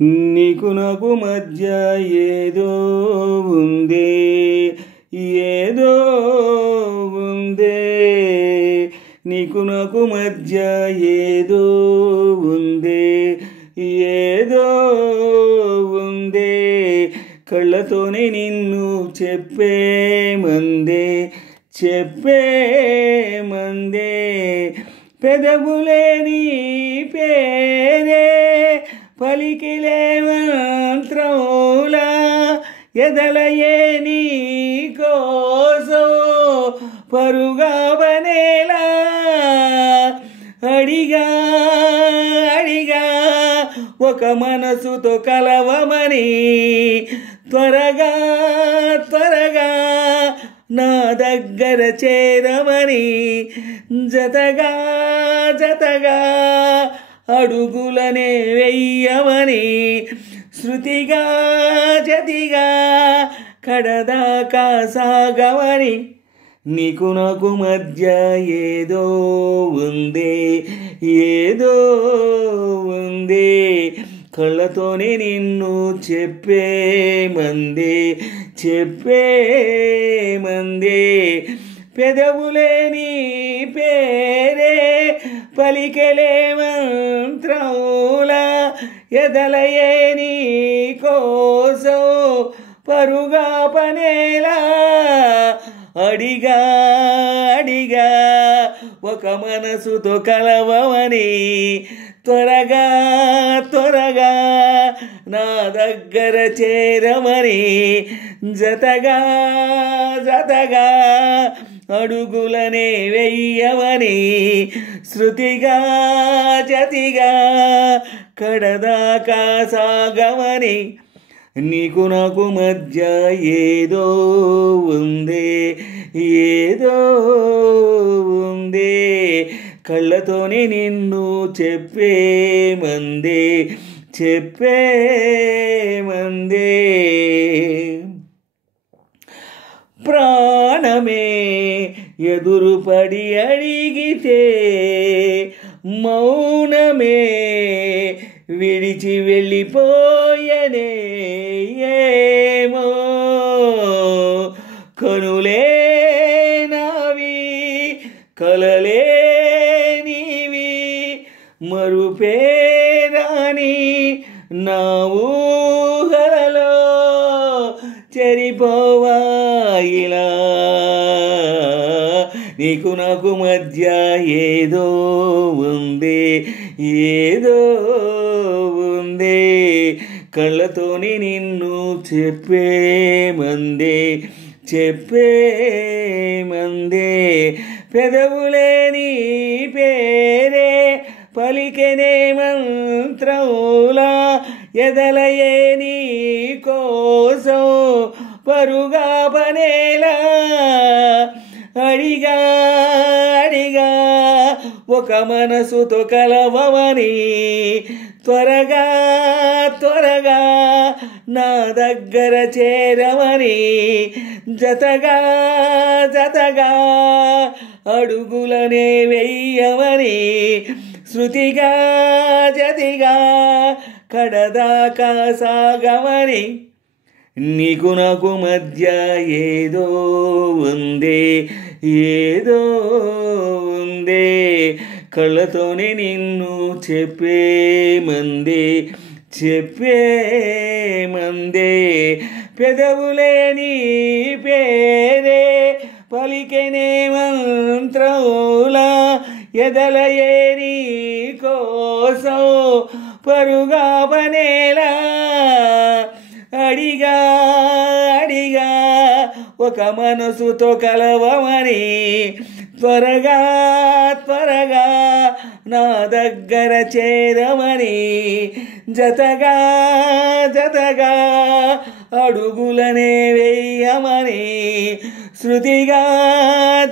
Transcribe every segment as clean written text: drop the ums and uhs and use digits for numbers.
నీకు నాకు మధ్య ఏదో ఉందే, ఏదో ఉందే. నీకు నాకు మధ్య ఏదో ఉందే, ఏదో ఉందే. కళ్ళతోనే నిన్ను చెప్పేమందే, చెప్పేమందే. పెదవులే నీ పేరే పలికిలే మంత్రములా, ఎదలయే నీ కోసం పరుగవనేలా. అడిగా అడిగా ఒక మనసుతో కలవమని, త్వరగా త్వరగా నా దగ్గర చేరమని, జతగా జతగా అడుగులనే వెయ్యమని, శృతిగా జతిగా కడదాకా సాగమని. నీకు నాకు మధ్య ఏదో ఉందే, ఏదో ఉందే. కళ్ళతోనే నిన్ను చెప్పేమందే, చెప్పేమందే. పెదవులే నీ పేరే పలికెలే మంత్రములా, ఎదలయే నీ కోసం పరుగా పనేలా. అడిగా అడిగా ఒక మనసుతో కలవమని, త్వరగా త్వరగా నా దగ్గర చేరమని, జతగా జతగా అడుగులనే వెయ్యమని, శృతిగా జతిగా కడదాకా సాగమని. నీకు నాకు మధ్య ఏదో ఉందే, ఏదో ఉందే. కళ్ళతోనే నిన్ను చెప్పేమందే, చెప్పేమందే. ప్రాణమే ఎదురుపడి అడిగితే మౌనమే విడిచి వెళ్ళిపోయనే. ఏమో కనులే నావి, కలలే నీవి, మరుపేరాని నా ఊహలలో చెరిపోవా ఇలా. నీకు నాకు మధ్య ఏదో ఉందే, ఏదో ఉందే. కళ్ళతోని నిన్ను చెప్పేమందే, చెప్పేమందే. పెదవులే నీ పేరే పలికెనే మంత్రములా, ఎదలయే నీ కోసం పరుగా పనేలా. అడిగా అడిగా ఒక మనసుతో కలవమని, త్వరగా త్వరగా నా దగ్గర చేరమని, జతగా జతగా అడుగులనే వెయ్యమని, శృతిగా జతిగా కడదాకా సాగమని. నీకు నాకు మధ్య ఏదో ఉందే, ఏదో ఉందే. కళ్ళతోనే నిన్ను చెప్పేమందే, చెప్పేమందే. పెదవులే నీ పేరే పలికెనే మంత్రములా, ఎదలయే నీ కోసం పరుగా పనేలా. అడిగా అడిగా ఒక మనసుతో కలవమని, త్వరగా త్వరగా నా దగ్గర చేరమని, జతగా జతగా అడుగులనే వెయ్యమని, శృతిగా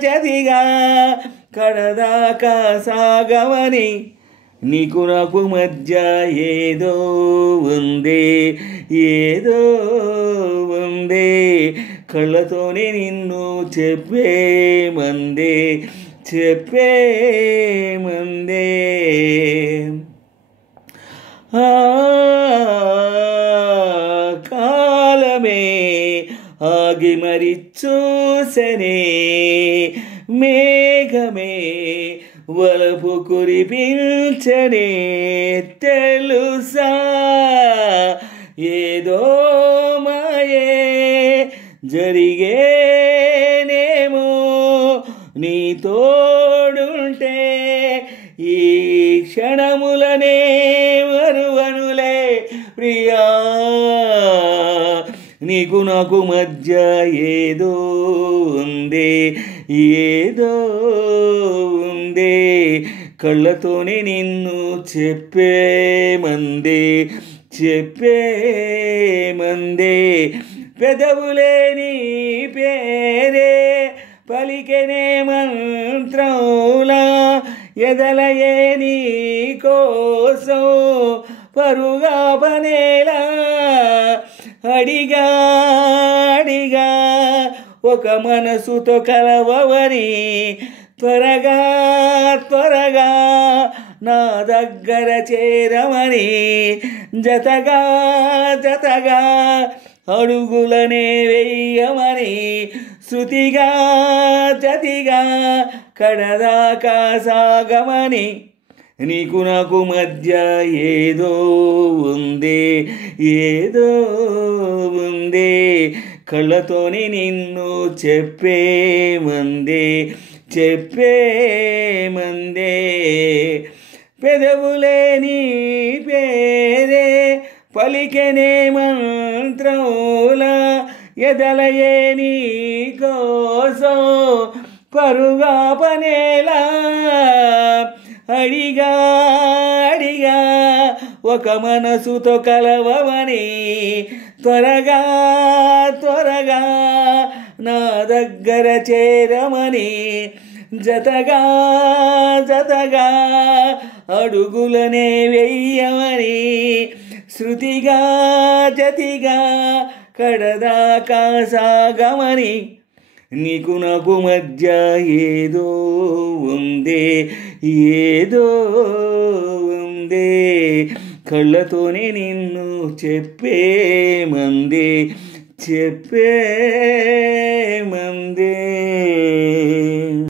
జతిగా కడదాకా సాగమని. నీకు నాకు మధ్య ఏదో ఉందే, ఏదో ఉందే. కళ్ళతోనే నిన్ను చెప్పేమందే, చెప్పేమందే. ఆగి మరి చూసనే మేఘమే వలపు కురిపించనే తెలుసా ఏదో మాయే జరిగేనేమో నీ తోడుంటే ఈ క్షణములనే మరువనులే ప్రియా నీకు నాకు మధ్య ఏదో ఉంది ఏదో ఉంది కళ్ళతోనే నిన్ను చెప్పే మందే పెదవులే నీ పేరే పలికెనే మంత్రంలా ఎదలయే నీ కోసం పరుగా పనేలా అడిగా ఒక మనసుతో కలవని త్వరగా నా దగ్గర చేరమని జతగా అడుగులనే వెయ్యమని శృతిగా జతిగా కడదాకా సాగమని నీకు నాకు మధ్య ఏదో ఉంది కళ్ళతోని నిన్ను చెప్పే మందే పెదవులే నీ పేరే పలికెనే మంత్రంలా ఎదలయే నీ కోసం పరుగా పనేలా అడిగా ఒక మనసుతో కలవని త్వరగా నా దగ్గర చేరమని జతగా అడుగులనే వెయ్యమని శృతిగా జతిగా కడదాకా సాగమని నీకు నాకు మధ్య ఏదో ఉంది కళ్ళతోనే నిన్ను చెప్పే మందే